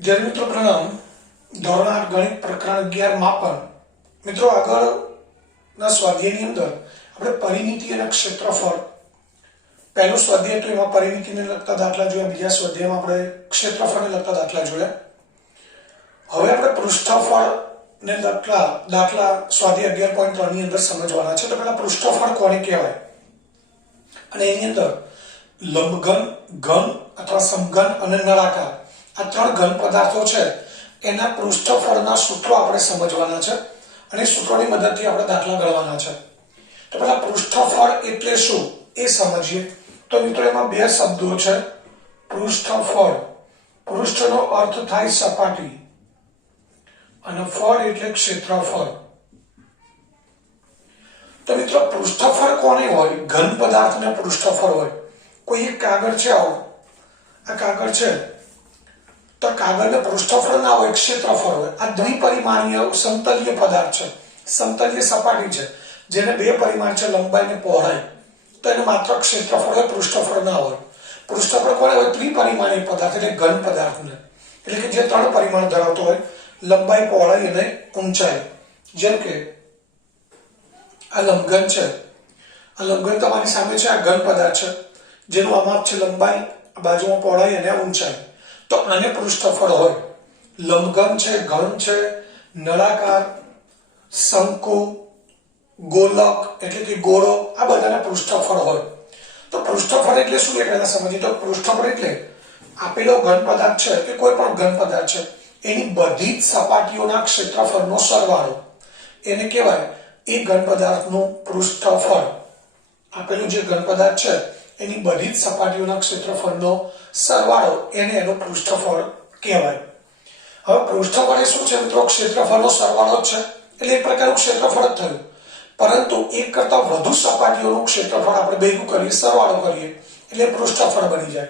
વિદ્યાર્થી મિત્રો પ્રણામ. ધોરણ 8 ગણિત પ્રકરણ 11 માપન. મિત્રો આગળના સ્વાધ્યાયની અંદર આપણે પરિમિતિ અને ક્ષેત્રફળ પહેલું સ્વાધ્યાય તો એમાં પરિમિતિને લગતા દાખલા જોયા, બીજા સ્વાધ્યાયમાં આપણે ક્ષેત્રફળને લગતા દાખલા જોયા. હવે આપણે પૃષ્ઠફળને લગતા દાખલા સ્વાધ્યાય 11.3 ની અંદર સમજવાના છે. તો પહેલા પૃષ્ઠફળ કોને કહેવાય અને એની અંદર લંબઘન, ઘન અથવા સમઘન અને નળાકાર આ ત્રણ ઘન પદાર્થો છે એના પૃષ્ઠફળના સૂત્રો આપણે સમજવાના છે અને સૂત્રોની મદદથી આપણે દાખલા ગણવાના છે. તો પહેલા પૃષ્ઠફળ એટલે શું એ સમજીએ. તો મિત્રો એમાં બે શબ્દો છે. પૃષ્ઠફળ, પૃષ્ઠનો અર્થ થાય સપાટી અને ફળ એટલે ક્ષેત્રફળ. તો મિત્રો પૃષ્ઠફળ કોને હોય? ઘન પદાર્થને પૃષ્ઠફળ હોય. કોઈ એક કાગળ છે, આવો આ કાગળ છે, તો કાગળને પૃષ્ઠફળ ના હોય, ક્ષેત્રફળ હોય. આ દ્વિપરિમાણીય સમતલીય પદાર્થ છે, સમતલીય સપાટી છે જેને બે પરિમાણ છે, લંબાઈ અને પહોળાઈ. તો એને માત્ર ક્ષેત્રફળ હોય, પૃષ્ઠફળ ના હોય. પૃષ્ઠફળ કોને હોય? ત્રિપરિમાણીય પદાર્થ એટલે ઘન પદાર્થને, એટલે કે જે ત્રણ પરિમાણ ધરાવતો હોય, લંબાઈ, પહોળાઈ અને ઊંચાઈ. જેમ કે આ લંબઘન છે, આ લંબઘન તમારી સામે છે, આ ઘન પદાર્થ છે જેનું આ માપ છે લંબાઈ, બાજુમાં પહોળાઈ અને ઊંચાઈ. તો આને પૃષ્ઠફળ હોય. લંબઘન છે, ઘન છે, નળાકાર, શંકુ, ગોલક એટલે કે ગોળો, આ બધાને પૃષ્ઠફળ હોય. તો પૃષ્ઠફળ એટલે શું એ પહેલા સમજીએ. તો પૃષ્ઠફળ એટલે આપેલો ઘન પદાર્થ છે કે કોઈ પણ ઘન પદાર્થ છે એની બધી જ સપાટીઓના ક્ષેત્રફળનો સરવાળો, એને કહેવાય એ ઘન પદાર્થનું પૃષ્ઠફળ. આપેલું જે ઘન પદાર્થ છે એની બધી જ સપાટીઓના ક્ષેત્રફળનો સરવાળો, એને એનું પૃષ્ઠફળ કહેવાય. હવે પૃષ્ઠફળ એ શું છે મિત્રો? ક્ષેત્રફળનો સરવાળો જ છે, એટલે એક પ્રકારનું ક્ષેત્રફળ જ થયું. પરંતુ એક કરતા વધુ સપાટીઓનું ક્ષેત્રફળ આપણે ભેગું કરીએ, સરવાળો કરીએ એટલે પૃષ્ઠફળ બની જાય.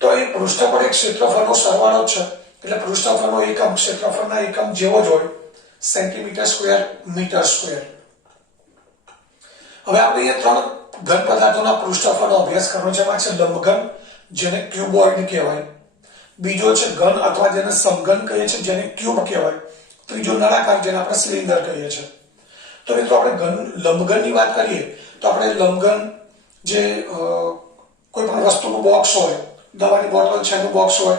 તો એ પૃષ્ઠફળ એક ક્ષેત્રફળનો સરવાળો જ છે, એટલે પૃષ્ઠફળનો એકમ ક્ષેત્રફળના એકમ જેવો જ હોય, સેન્ટીમીટર સ્ક્વેર, મીટર સ્ક્વેર. હવે આપણે અહીંયા ત્રણ ઘન પદાર્થોના પૃષ્ઠફળનો અભ્યાસ કરવાનો છે. એમાં છે લંબઘન, જેને ક્યુબોઇડ કહેવાય. બીજો છે ઘન અથવા જેને સમઘન કહીએ છીએ, જેને ક્યુબ કહેવાય. ત્રીજો નળાકાર, જેને આપણે સિલિન્ડર કહીએ છીએ. તો મિત્રો આપણે લંબઘનની વાત કરીએ તો આપણે લંબઘન જે કોઈ પણ વસ્તુનું બોક્સ હોય, દવાની બોટલ છે એનું બોક્સ હોય,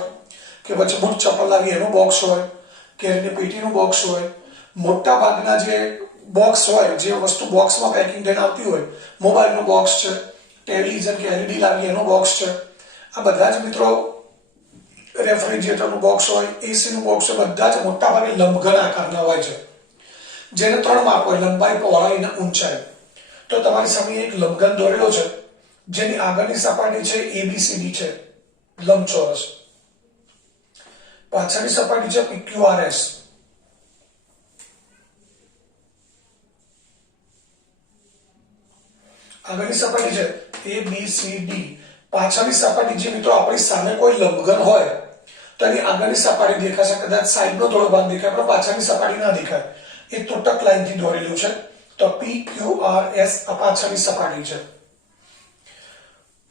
કે પછી બૂટ ચપ્પલ લાવી એનું બોક્સ હોય, કેરીની પેટીનું બોક્સ હોય, મોટા ભાગના જે બોક્સ હોય, જે વસ્તુ બોક્સમાં પેકિંગ થઈને આવતી હોય, મોબાઈલનું બોક્સ છે, ટેલિવિઝન કે એલઈડી લાવી એનું બોક્સ છે, આ બધા જ મિત્રો રેફ્રિજરેટરનું બોક્સ હોય, એસીનું બોક્સ હોય, બધા જ મોટા ભાગે લંબઘન આકારના હોય છે, જેને ત્રણ માપ હોય, લંબાઈ, પહોળાઈ અને ઊંચાઈ. તો તમારી સામે એક લંબઘન દોરેલો છે જેની આગળની સપાટી છે એબીસીડી છે, લંબચોરસ. પાછળની સપાટી છે પીક્યુઆરએસ. આગળની સપાટી છે એબીસીડી. પાછળની સપાટી જે મિત્રો આપણી સામે કોઈ લંબઘન હોય તો એની આગળની સપાટી દેખાશે, કદાચ સાઈડનો થોડો ભાગ દેખાય પણ પાછળની સપાટી ના દેખાય. એ તૂટક લાઈનથી દોરેલું છે. તો પીક્યુઆરએસ આ પાછળની સપાટી છે.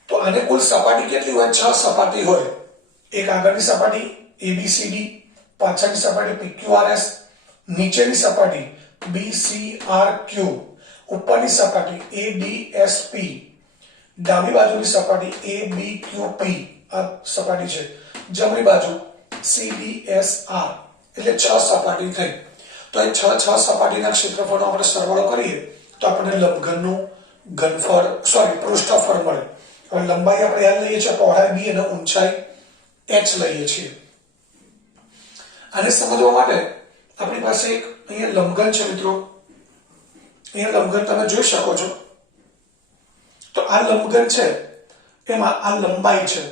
તો આને કુલ સપાટી કેટલી હોય? 6 સપાટી હોય. એક આગળની સપાટી એબીસીડી, પાછળની સપાટી પીક્યુઆરએસ, નીચેની સપાટી બીસીઆરક્યુ, ઉપરની સપાટી એડીએસપી, ડાબી બાજુની સપાટી એબીક્યુપી આ સપાટી છે, જમણી બાજુ સીડીએસઆર. એટલે 6 સપાટી થઈ. તો એ 6 સપાટીના ક્ષેત્રફળનો આપણે સરવાળો કરીએ તો આપણને લંબઘનનું પૃષ્ઠફળ મળે. હવે લંબાઈ આપણે L લઈએ છીએ, પહોળાઈ B અને ઊંચાઈ H લઈએ છીએ. આને સમજવા માટે આપણી પાસે એક અહીંયા લંબઘન છે મિત્રો. અહીંયા લંબઘન તમે જોઈ શકો છો. તો આ લંબઘન છે એમાં આ લંબાઈ છે,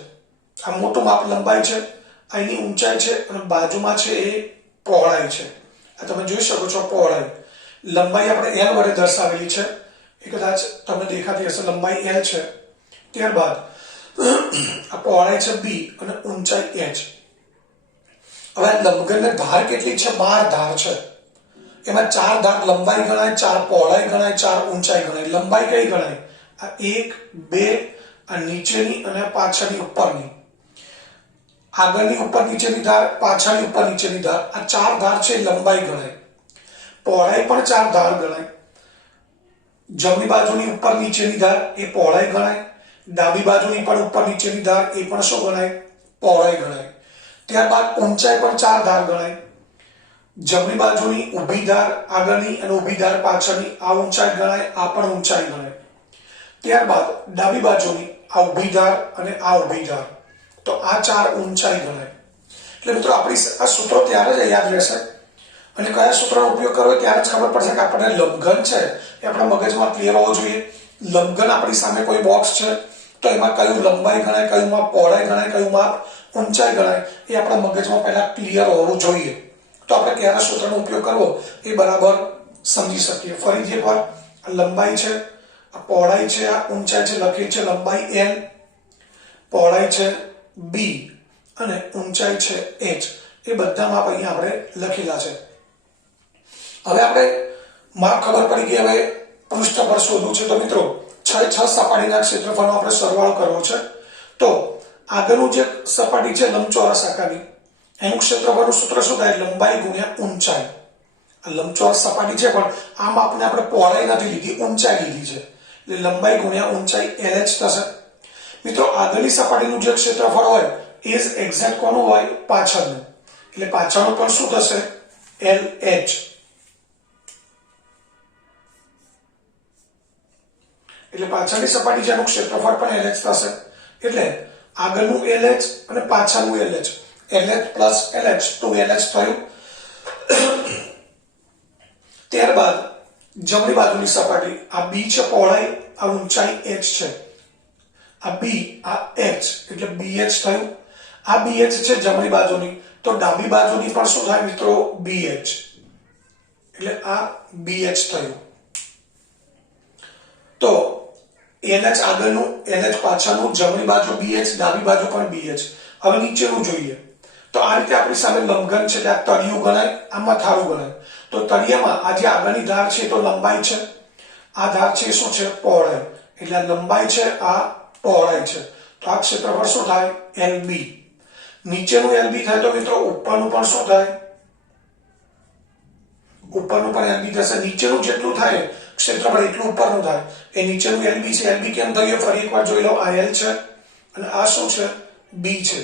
આ મોટું માપ લંબાઈ છે, અહીંની ઊંચાઈ છે અને બાજુમાં છે એ પહોળાઈ છે. આ તમે જોઈ શકો છો પહોળાઈ. લંબાઈ આપણે L વડે દર્શાવેલી છે, એ કદાચ તમને દેખાતી હશે. લંબાઈ L છે, ત્યારબાદ આ પહોળાઈ છે B અને ઊંચાઈ H. હવે લંબઘનને ધાર કેટલી છે? 12 ધાર છે. એમાં 4 ધાર લંબાઈ ગણાય, 4 પહોળાઈ ગણાય, 4 ઊંચાઈ ગણાય. લંબાઈ કઈ ગણાય? આ 1, 2, આ નીચેની અને પાછળની ઉપરની. આગળની ઉપર નીચેની ધાર, પાછળની ઉપર નીચેની ધાર, આ 4 ધાર છે લંબાઈ ગણાય. પહોળાઈ પણ 4 ધાર ગણાય. જમણી બાજુની ઉપર નીચેની ધાર એ પહોળાઈ ગણાય. ડાબી બાજુની પણ ઉપર નીચેની ધાર એ પણ શું ગણાય? પહોળાઈ ગણાય. ત્યારબાદ ઊંચાઈ પણ 4 ધાર ગણાય. જમણી બાજુની ઊભી ધાર આગળની અને ઊભી ધાર પાછળની, આ ઊંચાઈ ગણાય, આ પણ ઊંચાઈ ગણાય. ત્યારબાદ ડાબી બાજુની આ ઊભી ધાર અને આ ઊભી ધાર, તો આ 4 ઊંચાઈ ગણાય. એટલે મિત્રો આપણી આ સૂત્રો ત્યારે જ યાદ રહેશે અને કયા સૂત્રનો ઉપયોગ કરવો ત્યારે જ ખબર પડશે કે આપણને લંબઘન છે એ આપણા મગજમાં ક્લિયર હોવો જોઈએ. લંબઘન આપણી સામે કોઈ બોક્સ છે તો એમાં કયું લંબાઈ ગણાય, કયું માપ પહોળાઈ ગણાય, કયું માપ ઊંચાઈ ગણાય, એ આપણા મગજમાં પહેલા ક્લિયર હોવું જોઈએ. તો આપણે કયા સૂત્રનો ઉપયોગ કરવો એ બરાબર સમજી શકીએ. ફરીથી એકવાર લંબાઈ છે, આ પહોળાઈ છે, આ ઊંચાઈ છે, લખી છે લંબાઈ L, પહોળાઈ છે B અને ઊંચાઈ છે H. એ બધા માપ અહીંયા આપણે લખેલા છે. હવે આપણે માપ ખબર પડી ગઈ. હવે પૃષ્ઠફળ શોધવું છે. તો મિત્રો 6 સપાટીના ક્ષેત્રફળનો આપણે સરવાળો કરવો છે. તો આગળનું જે સપાટી છે લંબચોરસ આકારની, એનું ક્ષેત્રફળનું સૂત્ર શું થાય? લંબાઈ ગુણ્યા ઊંચાઈ. આ લંબચોરસ સપાટી છે પણ આ માપને આપણે પહોળાઈ નથી લીધી, ઊંચાઈ લીધી છે. એટલે લંબાઈ ગુણ્યા ઊંચાઈ LH થશે. મિત્રો આગળની સપાટીનું જે ક્ષેત્રફળ હોય એ જ એક્ઝેક્ટ કોનું હોય? પાછળનું. એટલે પાછળનું પણ શું થશે? LH. એટલે પાછળની સપાટી જેનું ક્ષેત્રફળ પણ LH થશે. એટલે આગળનું LH અને પાછળનું LH, LH plus LH, 2LH થયું. ત્યારબાદ જમણી બાજુની સપાટી, આ B છે પહોળાઈ, આ ઊંચાઈ H છે. આ B, આ H એટલે BH થયું. આ BH છે જમણી બાજુની, તો ડાબી બાજુની પણ શું થાય મિત્રો? BH. એટલે આ BH થયું. તો LH આગળનું, LH પાછળનું, જમણી બાજુ BH, ડાબી બાજુ પણ BH. હવે નીચેનું જોઈએ. તો આ રીતે આપણી સામે લંબઘન છે, ત્યાં તળિયું ગણાય, આ મથાળું ગણાય. તો તળિયામાં આ જે આગળની ધાર છે તો લંબાઈ છે, આ ધાર છે શું છે? પહોળાઈ. એટલે આ લંબાઈ છે, આ પહોળાઈ છે. તો આ ક્ષેત્રફળ શું થાય? LB. નીચેનું LB થાય તો મિત્રો ઉપરનું પણ શું થાય? ઉપરનું પણ LB થશે. નીચેનું જેટલું થાય ક્ષેત્રફળ એટલું ઉપરનું થાય. એ નીચેનું LB છે. LB કેમ થયું? ફરી એકવાર જોઈ લો. આ L છે અને આ શું છે? B છે.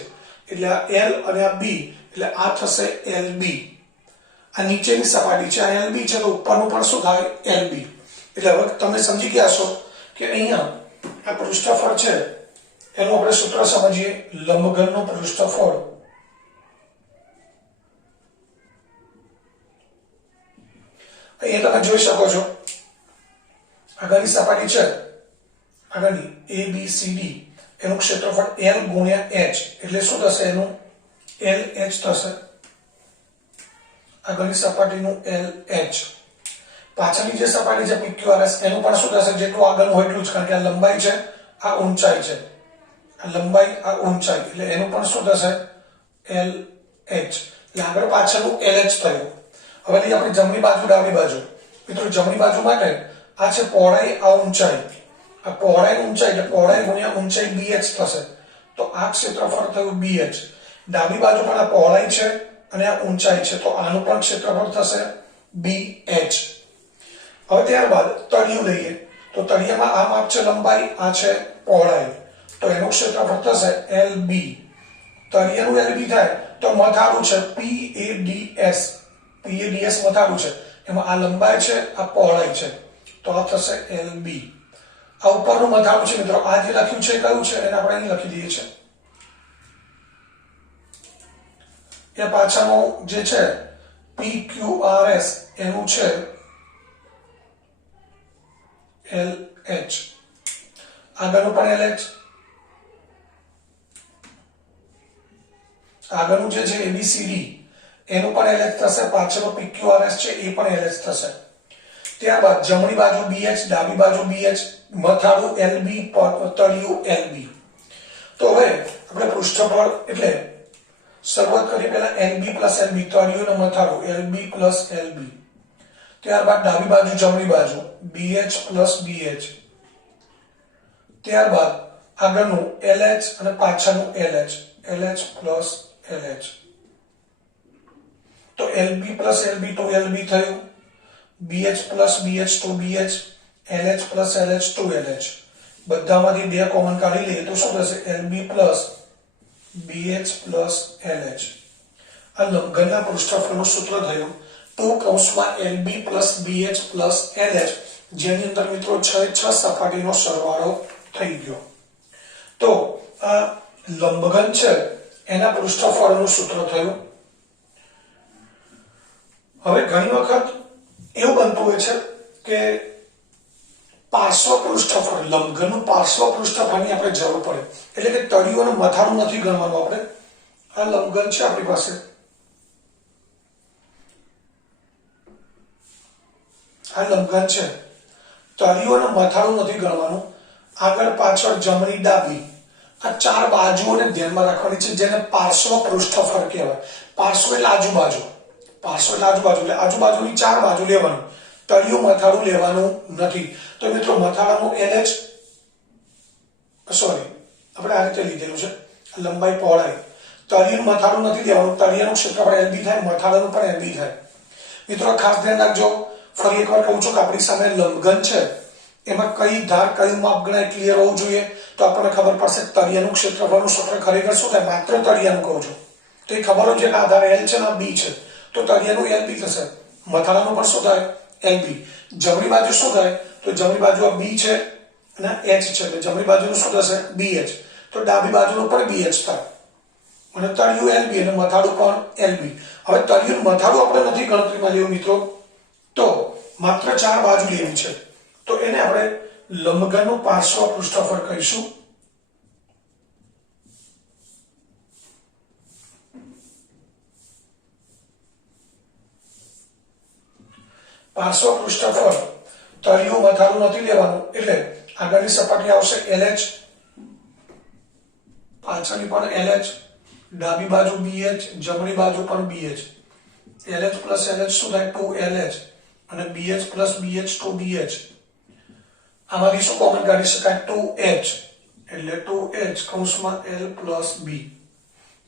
એટલે આ L અને આ B, એટલે આ થશે LB. આ નીચેની સપાટી છે, આ LB છે, તો ઉપરનું પણ શું થાય? LB. એટલે હવે તમે સમજી ગયા છો કે અહીંયા આ પૃષ્ઠફળ છે એનું આપણે સૂત્ર સમજીએ. લંબઘનનું પૃષ્ઠફળ અહીંયા તમે જોઈ શકો છો. આગળની સપાટી છે, આગળની ABCD, એનું ક્ષેત્રફળ L ગુણ્યા H, એટલે શું થશે? એનું LH થશે. આગળની સપાટીનું LH. પાછળની જે સપાટી છે PQRS, એનું પણ શું થશે? જેટલું આગળનું હોય એટલું જ, કારણ કે આ લંબાઈ છે, આ ઊંચાઈ છે. આ લંબાઈ, આ ઊંચાઈ, એટલે એનું પણ શું થશે? LH. એટલે આગળ પાછળનું LH થયું. હવે લઈએ આપણી જમણી બાજુ, ડાબી બાજુ. મિત્રો જમણી બાજુ માટે આ છે પહોળાઈ, આ ઊંચાઈ. આ પહોળાઈ ઊંચાઈ એટલે પહોળાઈ ગુણ્યા ઊંચાઈ BH થશે. તો આ ક્ષેત્રફળ થયું BH. ડાબી બાજુ પણ આ પહોળાઈ છે અને આ ઊંચાઈ છે, તો આનું પણ ક્ષેત્રફળ થશે BH. હવે ત્યારબાદ તળિયું લઈએ. તો તળિયામાં આ માપ છે લંબાઈ, આ છે પહોળાઈ, તો એનું ક્ષેત્રફળ થશે LB. તળિયાનું LB થાય તો મથાળું છે PADS. PADS મથાળું છે, એમાં આ લંબાઈ છે, આ પહોળાઈ છે, તો આ થશે LB. આ ઉપરનું મથાળું છે મિત્રો. આ જે લખ્યું છે કયું છે? એને આપણે અહીં લખી દઈએ છીએ. એ પાછળનું જે છે PQRS, એનું છે LH. આગળનું પણ LH. આગળનું જે છે ABCD, એનું પણ LH થશે. પાછળનું PQRS છે એ પણ LH થશે. ત્યારબાદ જમણી બાજુ BH, ડાબી બાજુ BH, મથાળું LB, તળિયું LB. તો હવે આપણે પૃષ્ઠફળ એટલે શરૂઆત કરી પહેલા LB પ્લસ LB, તળિયું અને મથાળું LB પ્લસ LB. ત્યારબાદ ડાબી બાજુ, જમણી બાજુ BH પ્લસ BH. ત્યારબાદ આગળનું LH અને પાછળનું LH, LH પ્લસ LH. તો LB plus LB two LB થયું, BH plus BH two BH, LH plus LH two LH. બધામાંથી બે કોમન કાઢી લઈએ તો શું થશે? LB plus BH plus LH. આ લંબઘનના પૃષ્ઠફળનું સૂત્ર થયું 2 LB plus BH plus LH, જેની અંદર મિત્રો 6 સપાટીનો સરવાળો થઈ ગયો. તો આ લંબઘન છે એના પૃષ્ઠફળનું સૂત્ર થયું. હવે ઘણી વખત એવું બનતું હોય છે કે પાર્શ્વ પૃષ્ઠફળ, લંબઘનનું પાર્શ્વ પૃષ્ઠફળની આપણે જરૂર પડે, એટલે કે તળિયું અને મથાળું નથી ગણવાનું આપણે. આ લંબઘન છે આપણી પાસે, આ લંબઘન છે, તળિયું અને મથાળું નથી ગણવાનું. આગળ પાછળ જમણી ડાબી આ ચાર બાજુઓને ધ્યાનમાં રાખવાની છે, જેને પાર્શ્વ પૃષ્ઠફળ કહેવાય. પાર્શ્વ એટલે આજુબાજુ, પાર્શ્વ એટલે આજુબાજુ, એટલે આજુબાજુની ચાર બાજુ લેવાનું, તળિયું મથાળું લેવાનું નથી. તો મિત્રો મથાળાનું LH, સોરી આપણે આ રીતે લીધેલું છે, લંબાઈ પહોળાઈ, તળિયું મથાળું નથી લેવાનું. તળિયાનું ક્ષેત્રફળ LB થાય, મથાળાનું પણ LB થાય. મિત્રો ખાસ ધ્યાન રાખજો. ફરી એકવાર કહું છું કે આપણી સામે લંબઘન છે, એમાં કઈ ધાર કયું માપ ગણાય ક્લિયર હોવું જોઈએ. તો આપણને ખબર પડશે તળિયાનું ક્ષેત્રફળનું સૂત્ર ખરેખર શું થાય. માત્ર તળિયાનું કહું છું તો એ ખબર હોય છે કે આ ધાર L છે ને આ B છે, તો તળિયાનું LB થશે, મથાળાનું પણ શું થાય? LB. જમણી બાજુ શું થાય? તો જમણી બાજુ આ B છે અને H છે, એટલે જમણી બાજુનું શું થશે? BH. તો ડાબી બાજુનું પણ BH થાય અને તળિયું LB અને મથાળું પણ LB. હવે તળિયું મથાળું આપણે નથી ગણતરીમાં લેવું મિત્રો, તો માત્ર ચાર બાજુ લેવી છે, તો એને આપણે લંબઘનનું પાર્શ્વ પૃષ્ઠફળ કહીશું. પાર્શ્વ પૃષ્ઠફળ તળિયું મથાળું નથી લેવાનું, એટલે આગળની સપાટી આવશે LH, પાછળની પણ LH, ડાબી બાજુ BH, જમણી બાજુ પણ BH. LH પ્લસ LH શું થાય? 2LH અને BH plus BH two BH. આમાંથી શું કોમન કાઢી શકાય? 2H, એટલે 2H કૌંસમાં L પ્લસ B.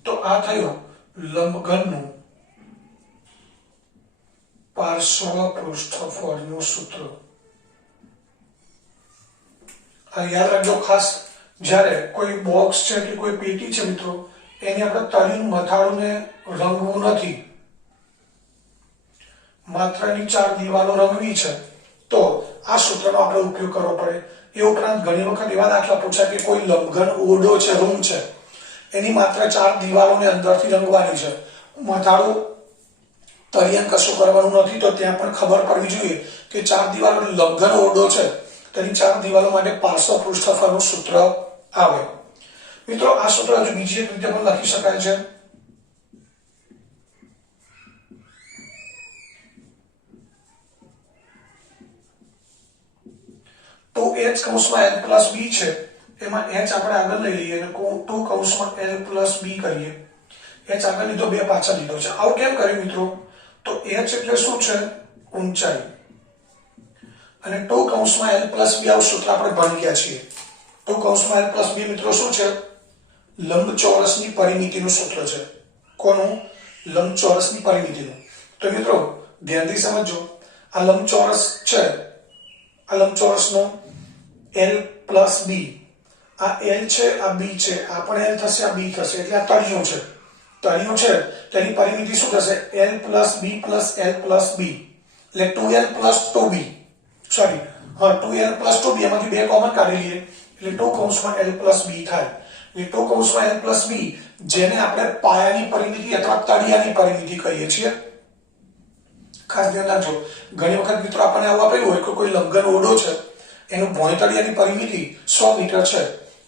તો આ થયું લંબઘનનું પાર્શ્વ પૃષ્ઠફળનું સૂત્ર. આ યાદ રાખજો ખાસ, જ્યારે કોઈ બોક્સ છે કે કોઈ પેટી છે મિત્રો, એની આપણે તળિયું મથાળુંને રંગવું નથી, માત્ર એની ચાર દિવાલો રંગવી છે, તો આ સૂત્રનો આપણે ઉપયોગ કરવો પડે. એ ઉપરાંત ઘણી વખત એવા દાખલા પૂછાય કે કોઈ લંબઘન ઓરડો છે, રૂમ છે, એની માત્ર ચાર દિવાલોને અંદરથી રંગવાની છે, મથાળું તળિયે કશું કરવાનું નથી, તો ત્યાં પણ ખબર પડવી જોઈએ કે ચાર દિવાલો લંબઘન ઓરડો છે, તેની ચાર દિવાલો માટે પાર્શ્વ પૃષ્ઠફળનું સૂત્ર આવે. મિત્રો આ સૂત્ર હજુ બીજી એક રીતે પણ લખી શકાય છે. તો H કૌંસમાં L પ્લસ B છે, એમાં H આપણે આગળ લઈ લઈએ અને 2 કૌંસમાં L પ્લસ B કરીએ. H આગળ લીધો, બે પાછળ લીધો છે. આવું કેમ કર્યું મિત્રો? તો H એટલે શું છે? ઊંચાઈ, અને 2 કૌંસમાં L પ્લસ B આવું સૂત્ર આપણે ભણી ગયા છીએ. 2 કૌંસમાં L પ્લસ B મિત્રો શું છે? લંબચોરસની પરિમિતિનું સૂત્ર છે. કોનું? લંબચોરસની પરિમિતિનું. તો મિત્રો ધ્યાનથી સમજો, આ લંબચોરસ છે, આ લંબચોરસનો L પ્લસ B, આ L છે, આ B છે, આ પણ L થશે, આ B થશે, એટલે આ તળિયું છે. તળિયું છે તેની પરિમિતિ શું થશે? L plus B plus L plus B, એટલે 2L પ્લસ 2B, સોરી હા 2L પ્લસ 2B, એમાંથી બે કોમન કાઢી લઈએ એટલે 2 કૌંસમાં L પ્લસ B થાય. એટલે 2 કૌંસમાં L પ્લસ B, જેને આપણે પાયાની પરિમિતિ અથવા તળિયાની પરિમિતિ કહીએ છીએ. ખાસ ધ્યાન રાખજો, ઘણી વખત મિત્રો આપણને આવું આપેલું હોય કે કોઈ લંબઘન ઓરડો છે, એનું ભોંયતળિયાની પરિમિતિ 100 મીટર છે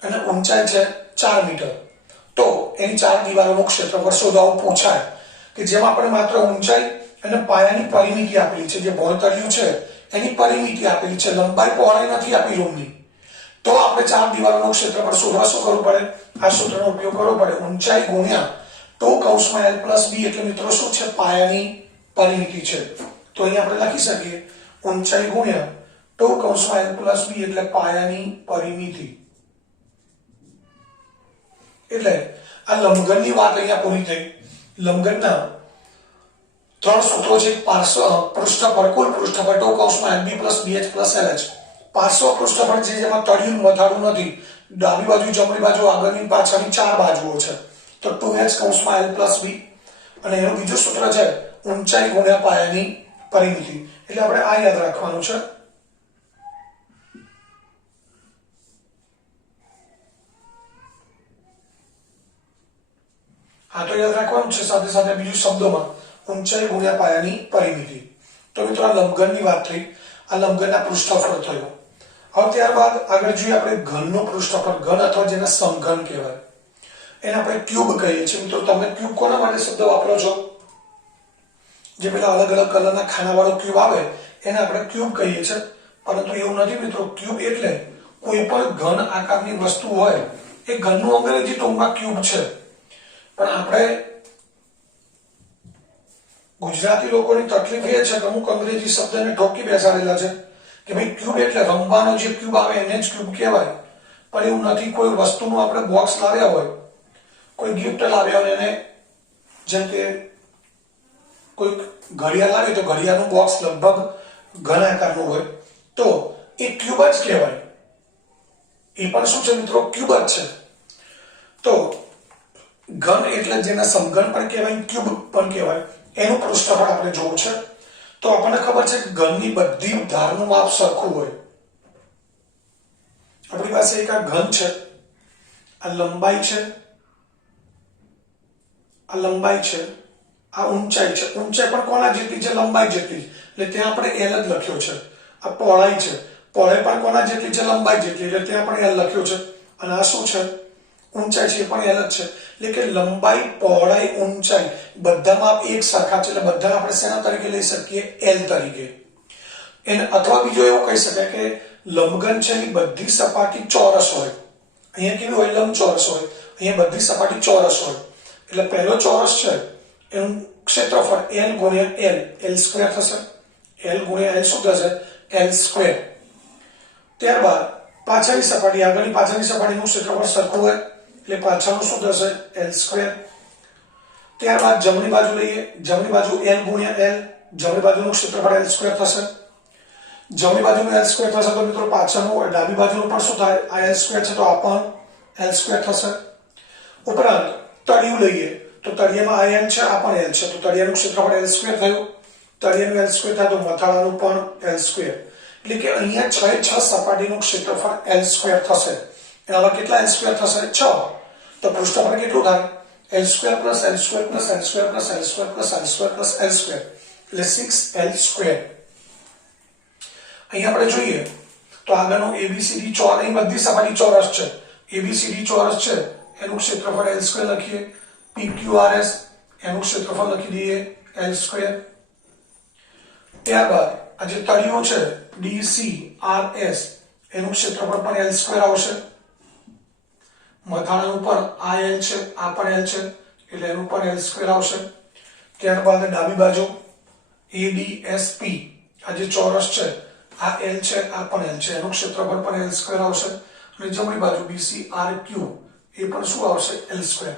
અને ઊંચાઈ છે 4 મીટર, તો એની ચાર દિવાલોનું ક્ષેત્રફળ શોધવાનું પૂછાય, કે જેમાં આપણે માત્ર ઊંચાઈ અને પાયાની પરિમિતિ આપેલી છે, જે ભોંયતળિયું છે એની પરિમિતિ આપેલી છે, લંબાઈ પહોળાઈ નથી આપી રૂમની, તો આપણે ચાર દિવાલોનું ક્ષેત્રફળ શોધવા શું કરવું પડે? આ સૂત્રનો ઉપયોગ કરવો પડે. ઊંચાઈ ગુણ્યા 2 કૌંસમાં L પ્લસ B, એટલે મિત્રો શું છે? પાયાની પરિમિતિ છે. તો અહીંયા આપણે લખી શકીએ ઊંચાઈ ગુણ્યા 2 કૌંસમાં L પ્લસ B, એટલે પાયાની પરિમિતિ. એટલે આ લંબઘનની વાત અહીંયા પૂરી થઈ. લંબઘનના 3 સૂત્રો છે. પૃષ્ઠફળ, કુલ પૃષ્ઠફળ ટુ કૌંસમાં LB + BH + LH. પાર્શ્વ પૃષ્ઠફળ છે જેમાં તળિયું મથાળું નથી, ડાબી બાજુ જમણી બાજુ આગળની પાછળની 4 બાજુઓ છે, તો 2h કૌંસમાં L + B. અને એનું બીજું સૂત્ર છે ઊંચાઈ ગુણ્યા પાયાની પરિમિતિ. એટલે આપણે આ યાદ રાખવાનું છે. આ તો યાદ રાખવાનું છે, સાથે સાથે બીજું શબ્દોમાં ઊંચાઈ ગુણ્યા પાયાની પરિમિતિ. તો મિત્રો આ લંબઘનની વાત થઈ, આ લંબઘનના પૃષ્ઠફળ થયું. હવે ત્યારબાદ આગળ જોઈએ આપણે ઘનનું પૃષ્ઠફળ. ઘન અથવા જેને સમઘન કહેવાય, એને આપણે ક્યુબ કહીએ છીએ. મિત્રો તમે ક્યુબ કોના માટે શબ્દ વાપરો છો? જે પેલા અલગ અલગ કલરના ખાનાવાળો ક્યુબ આવે એને આપણે ક્યુબ કહીએ છીએ, પરંતુ એવું નથી મિત્રો. ક્યુબ એટલે કોઈ પણ ઘન આકારની વસ્તુ હોય એ ઘનનું અંગ્રેજી ટૂંકમાં ક્યુબ છે. પણ આપણે ગુજરાતી લોકોની તકલીફ એ છે કે અમુક અંગ્રેજી શબ્દને ઠોકી બેસાડેલા છે કે ભાઈ ક્યુબ એટલે રમવાનો જે ક્યુબ આવે એને જ ક્યુબ કહેવાય. પણ એવું નથી. કોઈ વસ્તુનું આપણે બોક્સ લાવ્યા હોય, કોઈ ગિફ્ટ લાવ્યા હોય, એને જેમ કે કોઈ ઘડિયાળ લાવી તો ઘડિયાળનું બોક્સ લગભગ ઘન આકારનું હોય, તો એ ક્યુબ જ કહેવાય. એ પણ શું છે મિત્રો? ક્યુબ જ છે. તો ઘન એટલે જેને સમઘન પણ કહેવાય, ક્યુબ પણ કહેવાય, એનું પૃષ્ઠફળ આપણે જોવું છે. તો આપણને ખબર છે કે ઘનની બધી ધારનું માપ સરખું હોય. આપણી પાસે એક આ ઘન છે, આ લંબાઈ છે, આ લંબાઈ છે, આ ઊંચાઈ છે. ઊંચાઈ પણ કોના જેટલી છે? લંબાઈ જેટલી. એટલે ત્યાં આપણે L જ લખ્યો છે. આ પહોળાઈ છે, પહોળાઈ પણ કોના જેટલી છે? લંબાઈ જેટલી. એટલે ત્યાં પણ L લખ્યો છે. અને આ શું છે? ઊંચાઈ છે, એ પણ L જ છે. એટલે કે લંબાઈ, પહોળાઈ, ઊંચાઈ બધા માપ એક સરખા છે. એટલે બધા આપણે શેના તરીકે લઈ શકીએ? L તરીકે. એને અથવા બીજો એવું કહી શકાય કે લંબઘન છે એની બધી સપાટી ચોરસ હોય. અહીંયા કેવી હોય? લંબચોરસ હોય. અહીંયા બધી સપાટી ચોરસ હોય. એટલે પહેલો ચોરસ છે એનું ક્ષેત્રફળ L ગુણ્યા L, L² થશે. L ગુણ્યા L શું થશે? L². ત્યારબાદ પાછળની સપાટી, આગળની પાછળની સપાટીનું ક્ષેત્રફળ સરખું હોય એટલે પાછળનું શું થશે? L². ત્યારબાદ જમણી બાજુ લઈએ, જમણી બાજુ L ગુણ્યા L, જમણી બાજુનું ક્ષેત્રફળ L² થશે. જમણી બાજુનું L² થશે તો મિત્રો પાછળનું ડાબી બાજુનું પણ શું થાય? આ L² છે તો આ પણ L² થશે. ઉપરાંત તળિયું લઈએ તો તળિયામાં આ L છે, આ પણ L છે, તો તળિયાનું ક્ષેત્રફળ L² થયું. તળિયાનું L² થાય તો મથાળાનું પણ L². એટલે કે અહીંયા 6 સપાટીનું ક્ષેત્રફળ L² થશે. એમાં કેટલા L² થશે? 6. તો પૃષ્ઠફળ કેટલું થાય? L² + L² + L² + L² + L² + L². એટલે 6L². અહીં આપણે જોઈએ તો આગળનું ABCD ચોરસ, અહીં બધી સપાટી ચોરસ છે. ABCD ચોરસ છે એનું ક્ષેત્રફળ L² લખીએ. PQRS એનું ક્ષેત્રફળ લખી દઈએ L². ત્યારબાદ આ જે તળિયું છે DCRS એનું ક્ષેત્રફળ પણ L² આવશે. મથાળાનું પણ આ L છે, આ પણ L છે, એટલે એનું પણ L² આવશે. ત્યારબાદ ડાબી બાજુ ADSP, આ જે ચોરસ છે આ L છે, આ પણ L છે, એનું ક્ષેત્રફળ પણ L² આવશે. અને જમણી બાજુ BCRQ એ પણ શું આવશે? L².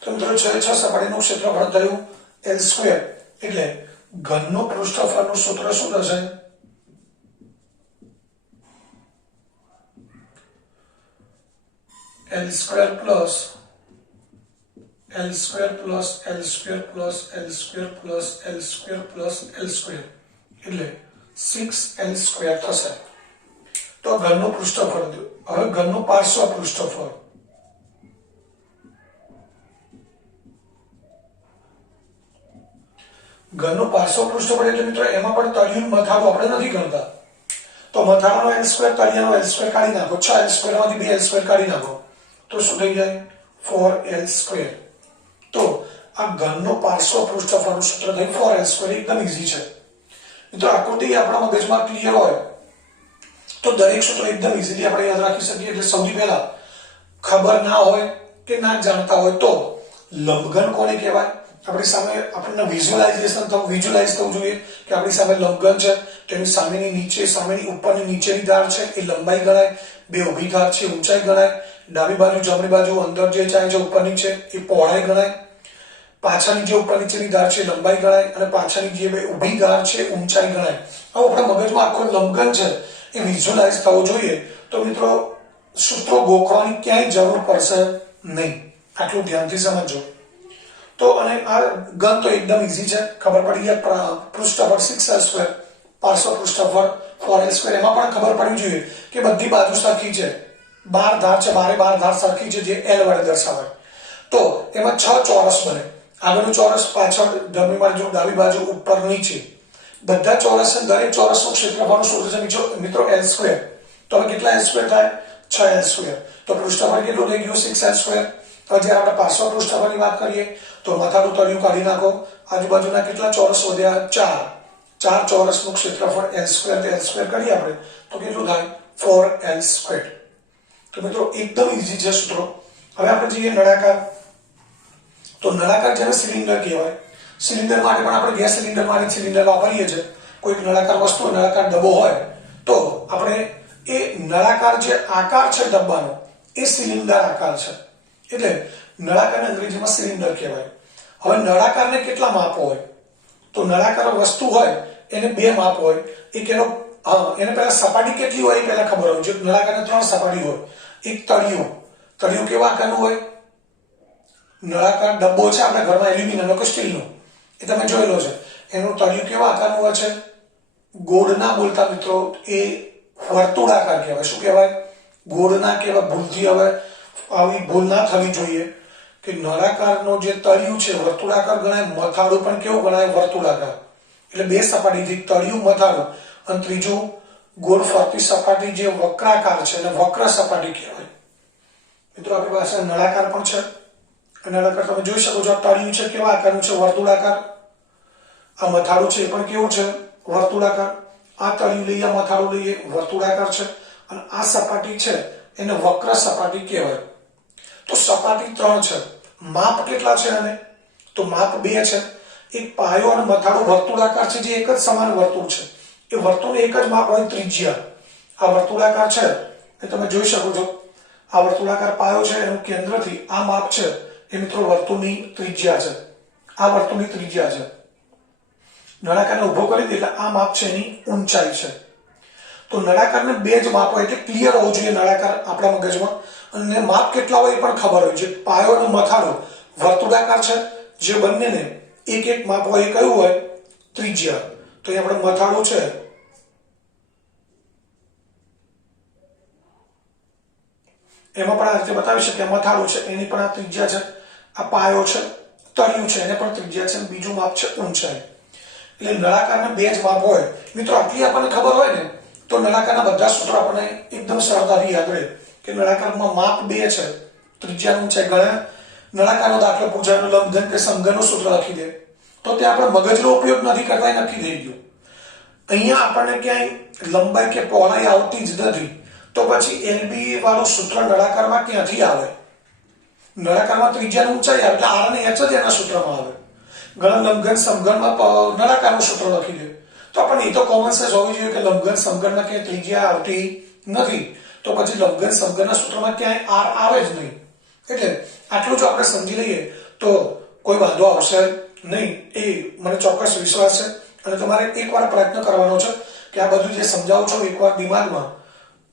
તો મિત્રો 6 સપાટીનું ક્ષેત્રફળ થયું L². એટલે ઘનનું પૃષ્ઠફળનું સૂત્ર શું થશે? L² plus L² plus L² plus L² plus L² plus L². એટલે 6L² થશે. તો ઘનનું પૃષ્ઠફળ. હવે ઘનનું પાર્શ્વ પૃષ્ઠફળ. ઘનનું પાર્શ્વ પૃષ્ઠફળ એટલે મિત્રો એમાં પણ તળિયું મથાળું આપણે નથી ગણતા. તો મથાળાનો L², તળિયાનો L² કાઢી નાખો. 6L² માંથી 2 L² કાઢી નાખો તો શું થઈ જાય? 4L². તો આ ઘનનું પાર્શ્વ પૃષ્ઠફળનું સૂત્ર થઈ 4L². એકદમ ઈઝી છે મિત્રો. આકૃતિ આપણા મગજમાં ક્લિયર હોય તો દરેક સૂત્ર એકદમ ઈઝીલી આપણે યાદ રાખી શકીએ. એટલે સૌથી પહેલા ખબર ના હોય કે ના જાણતા હોય તો લંબઘન કોને કહેવાય? આપણી સામે આપણને વિઝ્યુલાઇઝ થવું જોઈએ કે આપણી સામે લંબઘન છે, તેની સામેની નીચે, સામેની ઉપરની નીચેની ધાર છે એ લંબાઈ ગણાય. બે ઊભી ધાર છે ઊંચાઈ ગણાય. ડાબી બાજુ જમણી બાજુ અંદર જે ચાય છે ઉપરની છે એ પહોળાઈ ગણાય, પાછળની જે ઉપર નીચેની ધાર છે લંબાઈ ગણાય, અને પાછળની જે ઊભી ધાર છે ઊંચાઈ ગણાય. હવે આપણા મગજમાં આખો લંબઘન છે એ વિઝ્યુઅલાઇઝ થવો જોઈએ. તો મિત્રો સૂત્રો ગોખવાની ક્યાંય જરૂર પડશે નહીં, આટલું ધ્યાનથી સમજો. તો અને આ ઘન તો એકદમ ઈઝી છે, ખબર પડી ગયા. પૃષ્ઠફળ 6l², પાર્શ્વ પૃષ્ઠફળ 4l². એમાં પણ ખબર પડવી જોઈએ કે બધી બાજુ સરખી છે, 12 ધાર છે, 12 ધાર સરખી છે જે l વડે દર્શાવાય. તો એમાં 6 ચોરસ બને, આગળનું ચોરસ, પાછળ જમણી બાજુ, ડાબી બાજુ, ઉપર નીચે બધા ચોરસ છે. દરેક ચોરસનું ક્ષેત્રફળનું સૂત્ર છે મિત્રો l². તો હવે કેટલા l² થાય? 6l². તો પૃષ્ઠફળ કેટલું થઈ ગયું? 6l². હવે જ્યારે આપણે પાર્શ્વ પૃષ્ઠફળની વાત કરીએ તો મથાળું તળિયું કાઢી નાખો, આજુબાજુના કેટલા ચોરસ વધ્યા? 4 ચોરસનું ક્ષેત્રફળ l² કરીએ આપણે તો કેટલું થાય? 4l². તો મિત્રો એકદમ ઈઝી છે સૂત્રો. હવે આપણે જઈએ નળાકાર. તો નળાકાર જેને સિલિન્ડર કહેવાય. સિલિન્ડર માટે પણ આપણે ગેસ સિલિન્ડર માટે સિલિન્ડર વાપરીએ છીએ. કોઈક નળાકાર વસ્તુ, નળાકાર ડબ્બો હોય તો આપણે એ નળાકાર જે આકાર છે ડબ્બાનો એ સિલિન્ડર આકાર છે, એટલે નળાકારને અંગ્રેજીમાં સિલિન્ડર કહેવાય. હવે નળાકારને કેટલા માપ હોય? તો નળાકાર વસ્તુ હોય એને 2 માપ હોય. એક એનો એને પહેલા સપાટી કેટલી હોય એ પહેલા ખબર હોય. જો નળાકારને 3 સપાટી હોય. એક તળિયું. તળિયું કેવા આકારનું હોય? નળાકાર ડબ્બો છે આપણા ઘરમાં એલ્યુમિનિયમનો કે સ્ટીલનો, એ તમે જોયેલો છે. એનું તળિયું કેવા આકારનું હોય છે? ગોળ ના બોલતા મિત્રો, એ વર્તુળાકાર કહેવાય. શું કહેવાય? ગોળ ના કહેવાય. ભૂલથી હવે આવી ભૂલ ના થવી જોઈએ કે નળાકારનો જે તળિયું છે વર્તુળાકાર ગણાય, મથાળું પણ કેવું ગણાય? વર્તુળાકાર. એટલે 2 સપાટીથી તળિયું, મથાળું, અને ત્રીજું ગોળ ફરતી સપાટી જે વક્રાકાર છે અને વક્ર સપાટી કહેવાય. મિત્રો આપણી પાસે નળાકાર પણ છે. નળાકાર તમે જોઈ શકો છો. આ તળિયું છે કેવા આકારનું છે? વર્તુળાકાર. આ મથાળું છે એ પણ કેવું છે? વર્તુળાકાર. આ તળિયું લઈએ, મથાળું લઈએ, વર્તુળાકાર છે. અને આ સપાટી છે એને વક્ર સપાટી કહેવાય. તો સપાટી 3 છે. માપ કેટલા છે આને? તો માપ 2 છે. એક પાયો અને મથાળું વર્તુળાકાર છે જે એક જ સમાન વર્તુળ છે. એ વર્તુળનું એક જ માપ હોય, ત્રિજ્યા. આ વર્તુળાકાર છે એ તમે જોઈ શકો છો. આ વર્તુળાકાર પાયો છે, એનું કેન્દ્રથી આ માપ છે એ મિત્રો વર્તુળની ત્રિજ્યા છે. આ વર્તુળની ત્રિજ્યા છે. નળાકારને ઉભો કરી દે એટલે આ માપ છે એની ઊંચાઈ છે. તો નળાકારને 2 જ માપ હોય એટલે ક્લિયર હોવું જોઈએ નળાકાર આપણા મગજમાં. અને માપ કેટલા હોય એ પણ ખબર હોય. જે પાયો અને મથાળું વર્તુળાકાર છે, જે બંનેને એક માપ હોય એ કયું હોય? ત્રિજ્યા. તો અહીં આપણે મથાળું છે એમાં પણ આ રીતે બતાવી શકીએ. મથાળું છે એની પણ આ ત્રિજ્યા છે. આ પાયો છે, તળિયું છે, એને પણ ત્રિજ્યા છે. બીજું માપ છે ઊંચાઈ. એટલે નળાકારના 2 જ માપ હોય. મિત્રો આટલી આપણને ખબર હોય ને તો નળાકારના બધા સૂત્રો આપણને એકદમ સરળતાથી યાદ રહે કે નળાકારમાં માપ 2 છે, ત્રિજ્યા, ઊંચાઈ. ઘણા નળાકારનો દાખલો પૂછાય, લંબઘન કે સમઘનનું સૂત્ર લખી દે તો ત્યાં આપણે મગજનો ઉપયોગ નથી કરતા, એ નક્કી થઈ ગયું. અહીંયા આપણને ક્યાંય લંબાઈ કે પહોળાઈ આવતી જ નથી. તો પછી LB વાળું સૂત્ર નળાકારમાં ક્યાંથી આવે? નળાકારમાં ત્રિજ્યા ઊંચાઈ આવે એટલે R અને H જ એના સૂત્રમાં આવે. ઘણા લંબઘન સમઘનમાં નળાકારનું સૂત્ર લખી દે તો આપણને એ તો કોમન સેન્સ હોવી જોઈએ કે લંબઘન સમઘનમાં ક્યાંય ત્રિજ્યા આવતી નથી. તો પછી લંબઘન સમઘનના સૂત્રમાં ક્યાંય R આવે જ નહીં. એટલે આટલું જો આપણે સમજી લઈએ તો કોઈ વાંધો આવશે નહીં, એ મને ચોક્કસ વિશ્વાસ છે. અને તમારે એકવાર પ્રયત્ન કરવાનો છે કે આ બધું જે સમજાવું છું એકવાર દિમાગમાં,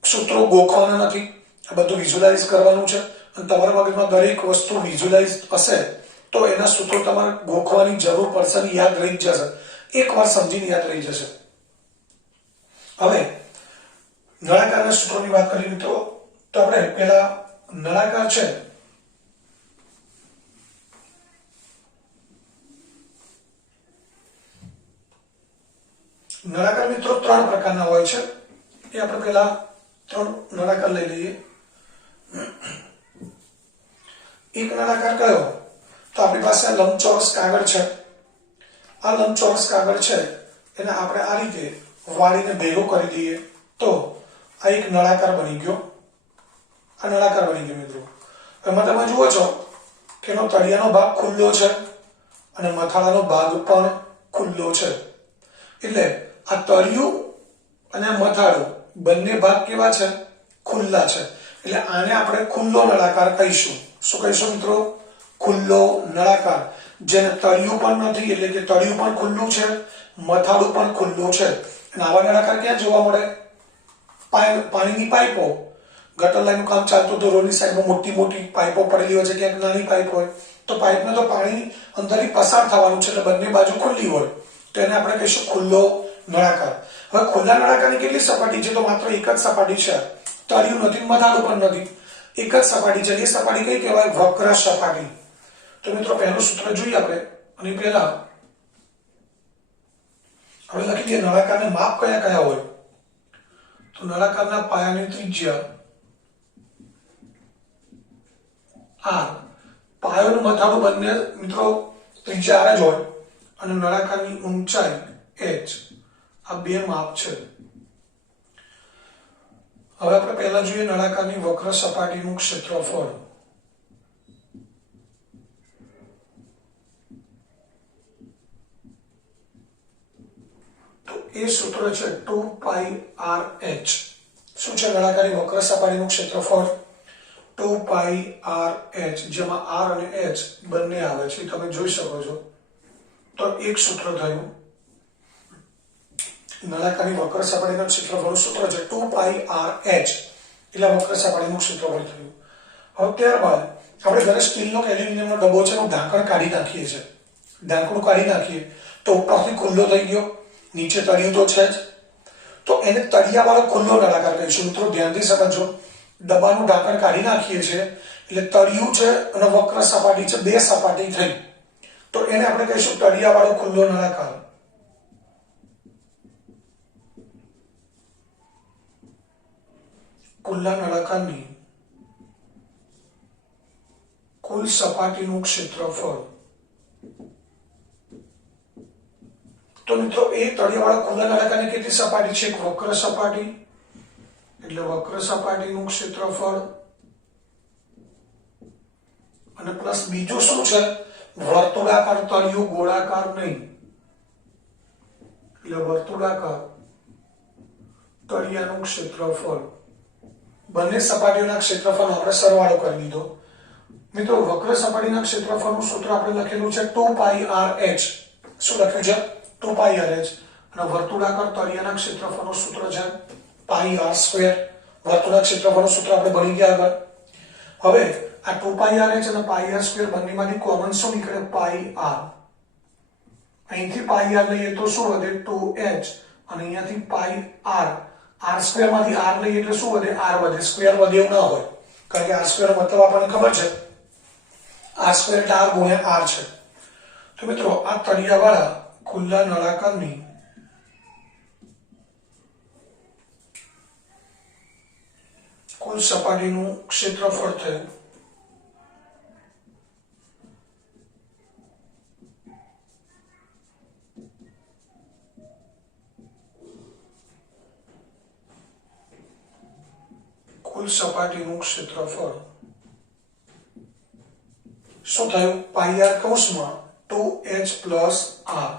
સૂત્રો ગોખવાના નથી, આ બધું વિઝ્યુઅલાઇઝ કરવાનું છે. અને તમારા મગજમાં દરેક વસ્તુ વિઝ્યુઅલાઇઝ હશે તો એના સૂત્રો તમારે ગોખવાની જરૂર પડશે ને યાદ રહી જ જશે. એકવાર સમજીને યાદ રહી જશે. હવે નળાકારના સૂત્રોની વાત કરીએ મિત્રો તો આપણે પેલા નળાકાર છે નળાકાર મિત્રો 3 પ્રકારના હોય છે. એ આપણે પેલા 3 નળાકાર લઈ લઈએ. એક નળાકાર કયો? તો આપણી પાસે લંબચોરસ કાગળ છે. આ લંબચોરસ કાગળ છે એને આપણે આ રીતે વાળીને ભેગો કરી દઈએ તો આ એક નળાકાર બની ગયો. આ નળાકાર બની ગયો મિત્રો. એમાં તમે જુઓ છો કે એનો તળિયાનો ભાગ ખુલ્લો છે અને મથાળાનો ભાગ પણ ખુલ્લો છે. એટલે આ તળિયું અને મથાળું બંને ભાગ કેવા છે? ખુલ્લા છે. એટલે આને આપણે ખુલ્લો નળાકાર કહીશું. શું કહીશું મિત્રો? ખુલ્લો નળાકાર. જેને તળિયું પણ નથી, એટલે કે તળિયું પણ ખુલ્લું છે, મથાળું પણ ખુલ્લું છે. અને આવા નળાકાર ક્યાં જોવા મળે? પાણીની પાઇપો, ગટર લાઈનનું કામ ચાલતું તો રોડની સાઈડમાં મોટી મોટી પાઇપો પડેલી હોય છે, ક્યાંક નાની પાઇપ હોય તો પાઇપને તો પાણી અંદરથી પસાર થવાનું છે, એટલે બંને બાજુ ખુલ્લી હોય તો એને આપણે કહીશું ખુલ્લો નળાકાર. હવે ખુલ્લા નળાકારની કેટલી સપાટી છે? તો માત્ર એક જ સપાટી છે. તળિયું નથી, મથાળું પણ નથી, એક જ સપાટી છે. એ સપાટી કઈ કહેવાય? વક્ર સપાટી. તો મિત્રો પહેલું સૂત્ર જોઈએ આપણે. અને પહેલા હવે લખી દઈએ નળાકારના માપ કયા કયા હોય. તો નળાકારના પાયાની ત્રિજ્યા r, પાયોનું મથાળું બંને મિત્રો ત્રિજ્યા r જ હોય, અને નળાકારની ઊંચાઈ h. આ બે માપ છે. હવે આપણે પહેલા જોઈએ નળાકારની વક્ર સપાટીનું ક્ષેત્રફળ. તો એ સૂત્ર છે 2πrh. શું છે નળાકારની વક્ર સપાટીનું ક્ષેત્રફળ? 2πrh, જેમાં r અને h બંને આવે છે, તમે જોઈ શકો છો. તો એક સૂત્ર થયું. નળાકારની વક્ર સપાટીના ક્ષેત્રફળનું સૂત્ર છે 2πrh, એટલે વક્ર સપાટીનું ક્ષેત્રફળ થયું. હવે ત્યારબાદ આપણે ઘરે સ્ટીલનો કે એલ્યુમિનિયમનો ડબ્બો છે એનું ઢાંકણ કાઢી નાખીએ છીએ. ઢાંકણું કાઢી નાખીએ તો ઉપરથી ખુલ્લો થઈ ગયો, નીચે તળિયું તો છે જ, તો એને તળિયાવાળો ખુલ્લો નળાકાર કહીશું. મિત્રો ધ્યાનથી સમજો, ડબ્બાનું ઢાંકણ કાઢી નાખીએ છીએ એટલે તળિયું છે અને વક્ર સપાટી છે, બે સપાટી થઈ, તો એને આપણે કહીશું તળિયાવાળો ખુલ્લો નળાકાર. ખુલ્લા નળાકારની કુલ સપાટીનું ક્ષેત્રફળ. તો મિત્રો એ તળિયાવાળા ખુલ્લા નળાકારની કેટલી સપાટી છે? એક વક્ર સપાટી, એટલે વક્ર સપાટીનું ક્ષેત્રફળ, અને પ્લસ બીજું શું છે? વર્તુળાકાર તળિયું, ગોળાકાર નહીં, એટલે વર્તુળાકાર તળિયાનું ક્ષેત્રફળ. બંને સપાટીઓના ક્ષેત્રફળનો આપણે સરવાળો કરી દીધો. મિત્રો વક્ર સપાટીના ક્ષેત્રફળનું સૂત્ર આપણે લખેલું છે 2πrh. શું લખ્યું છે? 2πrh. અને વર્તુળાકાર તળિયાના ક્ષેત્રફળનું સૂત્ર છે πr². વર્તુળના ક્ષેત્રફળનું સૂત્ર આપણે ભણી ગયા આગળ. હવે આ 2πrh અને πr² બંનેમાંથી કોમન શું નીકળે? πr. અહીંથી πr લઈએ તો શું વધે? 2h. અને અહીંયાથી πr, r² માંથી r લઈએ એટલે શું વધે? r વધે. સ્ક્વેર વધે એવું ના હોય, કારણ કે r² નો મતલબ આપણને ખબર છે, r² એટલે r ગુણ્યા r છે. તો મિત્રો આ તળિયાવાળા ખુલ્લા નળાકારની કુલ સપાટીનું ક્ષેત્રફળ થયું. કુલ સપાટીનું ક્ષેત્રફળ શું થયું? πr કૌંસમાં 2h પ્લસ r.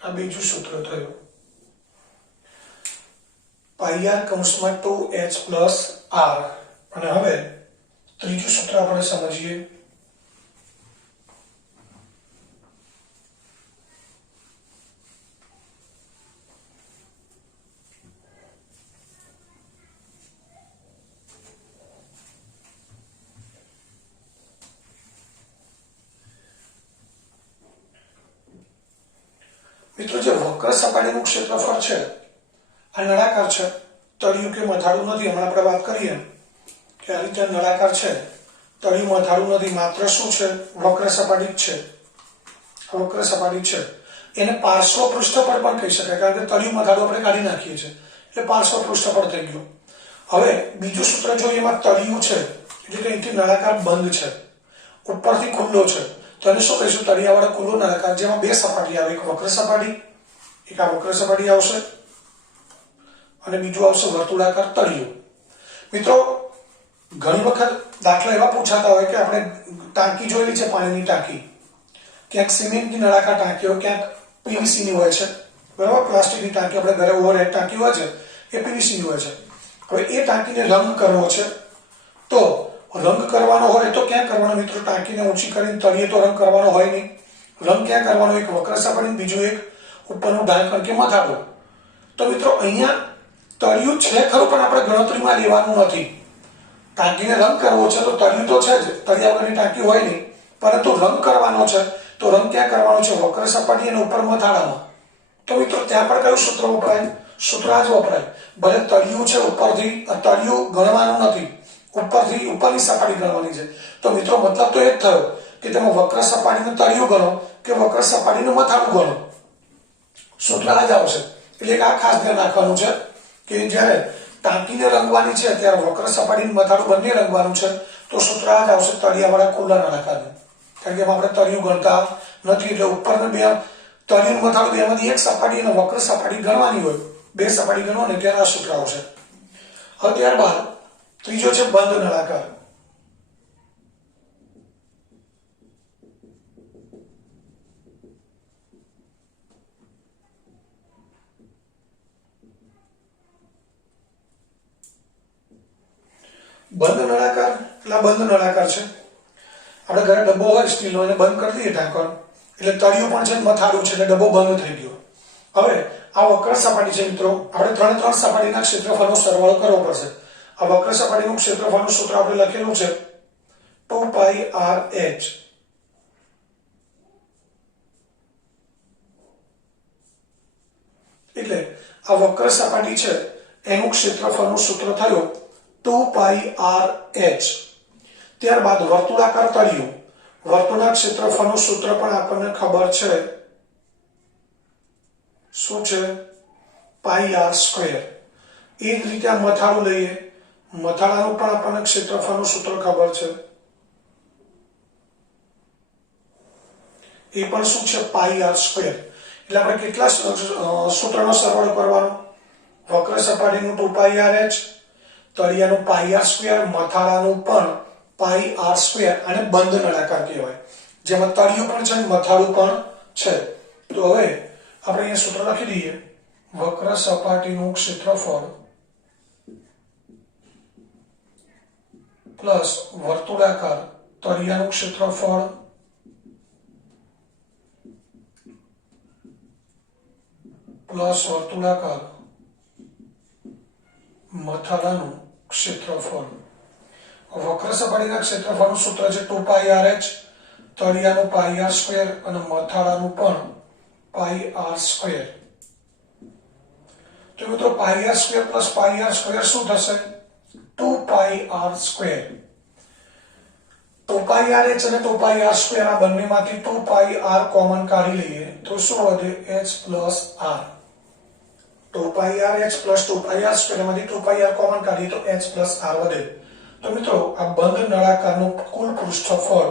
આ બીજું સૂત્ર થયું. πr કૌંસમાં 2h પ્લસ r. અને હવે ત્રીજું સૂત્ર આપણે સમજીએ. મિત્રો જે વક્ર સપાટીનું ક્ષેત્રફળ છે આ નળાકાર છે, તળિયું કે મથાળું નથી. હમણાં આપણે વાત કરીએ કે આ રીતે નળાકાર છે, તળિયું મથાળું નથી, માત્ર શું છે? વક્ર સપાટી જ છે. વક્ર સપાટી છે એને પાર્શ્વ પૃષ્ઠફળ પણ કહી શકાય, કારણ કે તળિયું મથાળું આપણે કાઢી નાખીએ છીએ એટલે પાર્શ્વ પૃષ્ઠફળ થઈ ગયું. હવે બીજું સૂત્ર જોઈએ, એમાં તળિયું છે એટલે કે અહીંથી નળાકાર બંધ છે, ઉપરથી ખુલ્લો છે, તો એને શું કહીશું? તળિયાવાળો ખુલ્લો નળાકાર, જેમાં બે સપાટી આવે, એક વક્ર સપાટી, એક આ વક્ર સપાટી આવશે, અને બીજું આવશે વર્તુળાકાર તળિયું. મિત્રો ઘણી વખત દાખલા એવા પૂછાતા હોય કે આપણે ટાંકી જોયેલી છે, પાણીની ટાંકી, ક્યાંક સિમેન્ટની નળાકાર ટાંકી હોય, ક્યાંક પીવીસીની હોય છે, બરાબર, પ્લાસ્ટિકની ટાંકી, આપણે ઘરે ઓવરહેડ ટાંકી હોય છે એ પીવીસીની હોય છે. હવે એ ટાંકીને રંગ કરવો છે, તો રંગ કરવાનો હોય તો ક્યાં કરવાનો મિત્રો? ટાંકીને ઊંચી કરીને તળિયે તો રંગ કરવાનો હોય નહીં. રંગ ક્યાં કરવાનો? એક વક્ર સપાટી, બીજું એક ઉપરનું ઢાંકણ કે મથાળું. તો મિત્રો અહીંયા તળિયું છે ખરું, પણ આપણે ગણતરીમાં લેવાનું નથી. ટાંકીને રંગ કરવો છે તો તળિયું તો છે જ, તળિયા વગરની ટાંકી હોય નહીં, પરંતુ રંગ કરવાનો છે તો રંગ ક્યાં કરવાનો છે? વક્ર સપાટી અને ઉપર મથાળામાં. તો મિત્રો ત્યાં પણ કયું સૂત્ર વપરાય? સૂત્ર આ જ વપરાય. ભલે તળિયું છે ઉપરથી, તળિયું ગણવાનું નથી, ઉપરથી ઉપરની સપાટી ગણવાની છે. તો મિત્રો મતલબ તો એ જ થયો કે તમે વક્ર સપાટીનું તળિયું ગણો કે વક્ર સપાટીનું મથાળું ગણો, સૂત્ર આ જ આવશે. એટલે આ ખાસ ધ્યાન રાખવાનું છે કે જ્યારે ટાંકીને રંગવાની છે ત્યારે વક્ર સપાટીનું મથાળું બંને રંગવાનું છે, તો સૂત્ર આ જ આવશે તળિયાવાળા ખુલ્લા નળાકારનું. કારણ કે આપણે તળિયું ગણતા નથી, એટલે ઉપરનું બે તળિયું મથાળું બેમાંથી એક સપાટી અને વક્ર સપાટી ગણવાની હોય, બે સપાટી ગણો ને ત્યારે આ સૂત્ર આવશે. હવે ત્યારબાદ ત્રીજો છે બંધ નળાકાર. બંધ નળાકાર એટલે બંધ નળાકાર છે. આપણે ઘરે ડબ્બો હોય સ્ટીલનો, એને બંધ કરી દઈએ ઢાંકણ, એટલે તળિયું પણ છે મથાળું છે, એટલે ડબ્બો બંધ થઈ ગયો. હવે આ વક્ર સપાટી છે મિત્રો, આપણે ત્રણ સપાટીના ક્ષેત્રફળનો સરવાળો કરવો પડશે. આ વક્ર સપાટીનું ક્ષેત્રફળનું સૂત્ર આપણે લખેલું છે 2πr(h). એટલે આ વક્ર સપાટી છે એનું ક્ષેત્રફળનું સૂત્ર થયું 2πr(h). ત્યારબાદ વર્તુળાકાર તળિયું, વર્તુળના ક્ષેત્રફળનું સૂત્ર પણ આપણને ખબર છે, શું છે? πr². એ જ રીતે આ મથાળું લઈએ, મથાળાનું પણ આપણને ક્ષેત્રફળનું સૂત્ર ખબર છે, એ પણ શું છે? πr². એટલે આપણે કેટલા સૂત્રનો સરવાળો કરવાનો? વક્ર સપાટીનું 2πr(h), તળિયાનું πr², મથાળાનું પણ πr², અને બંધ નળાકાર કહેવાય, જેમાં તળિયું પણ છે મથાળું પણ છે. તો હવે આપણે અહીંયા સૂત્ર લખી દઈએ, વક્ર સપાટીનું ક્ષેત્રફળ પ્લસ વર્તુળાકાર તળિયાનું ક્ષેત્રફળ પ્લસ વર્તુળાકાર મથાળાનું ક્ષેત્રફળ. વક્ર સપાટીના ક્ષેત્રફળનું સૂત્ર છે 2πr(h), તળિયાનું πr² અને મથાળાનું પણ πr². તો મિત્રો πr² પ્લસ πr² શું થશે? 2πr². 2πrh અને 2πr² આ બંનેમાંથી 2πr કોમન કાઢી લઈએ તો શું વધે? h plus r. 2πrh plus 2πr² માંથી 2πr કોમન કાઢીએ તો h પ્લસ r વધે. તો મિત્રો આ બંધ નળાકારનું કુલ પૃષ્ઠફળ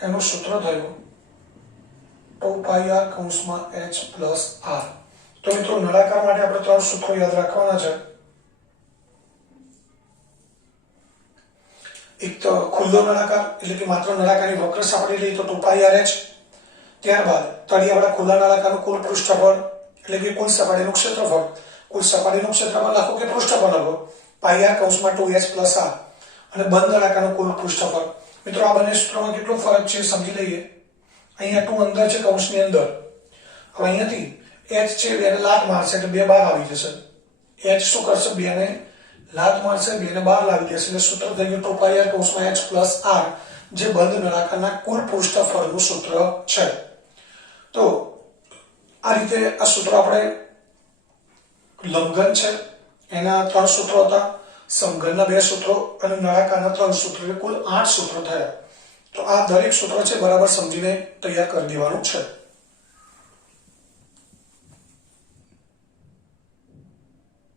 એનું સૂત્ર થયું 2πr કૌંસમાં h પ્લસ r. તો મિત્રો નળાકાર માટે આપણે ત્રણ સૂત્રો યાદ રાખવાના છે. એક તો ખુલ્લો નળાકાર, એટલે કે માત્ર નળાકારની વક્ર સપાટી લઈએ તો 2πrh. ત્યારબાદ તળિયાવાળા ખુલ્લા નળાકારનું કુલ પૃષ્ઠફળ, એટલે કે કુલ સપાટીનું ક્ષેત્રફળ. કુલ સપાટીનું ક્ષેત્રફળ લખો કે પૃષ્ઠફળ લખો, πr કૌંસમાં 2h પ્લસ r. અને બંધ નળાકારનું કુલ પૃષ્ઠફળ. મિત્રો આ બંને સૂત્રોમાં કેટલો ફરક છે સમજી લઈએ. અહીંયા 2 અંદર છે કૌંસની અંદર. હવે અહીંયાથી h છે, બેને લાત મારશે એટલે 2 બહાર આવી જશે. h શું કરશે? બેને લાત મારશે, બેને બહાર લાવી દેશે, એટલે સૂત્ર થઈ ગયું 2πr કૌંસમાં h પ્લસ r, જે બંધ નળાકારના કુલ પૃષ્ઠફળનું સૂત્ર છે. તો આ રીતે આ સૂત્ર આપણે લંબઘન છે એના 3 સૂત્રો હતા, સમઘનના 2 સૂત્રો અને નળાકારના 3 સૂત્રો, કુલ 8 સૂત્રો થયા. તો આ દરેક સૂત્ર છે બરાબર સમજીને તૈયાર કરી દેવાનું છે.